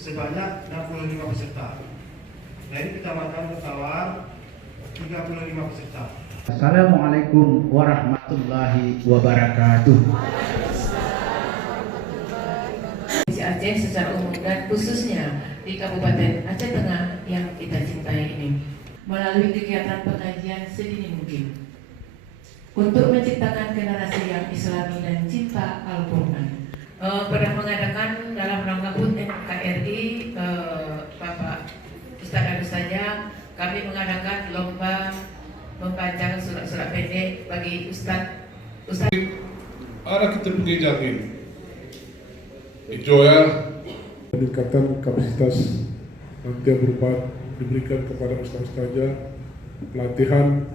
sebanyak 65 peserta. Dari Kecamatan Tawar 35 peserta. Assalamualaikum warahmatullahi wabarakatuh. Provinsi Aceh secara umum dan khususnya di Kabupaten Aceh Tengah yang kita cintai ini, melalui kegiatan pengajian sedini mungkin untuk menciptakan generasi yang Islami dan cinta Al-Quran. Pernah mengadakan dalam rangka HUT NKRI, Bapak Ustadz saja kami mengadakan lomba membaca surat-surat pendek bagi Ustadz. Ada kita pergi jamin hijau ya, peningkatan kapasitas nanti berupa diberikan kepada ustaz-ustazah pelatihan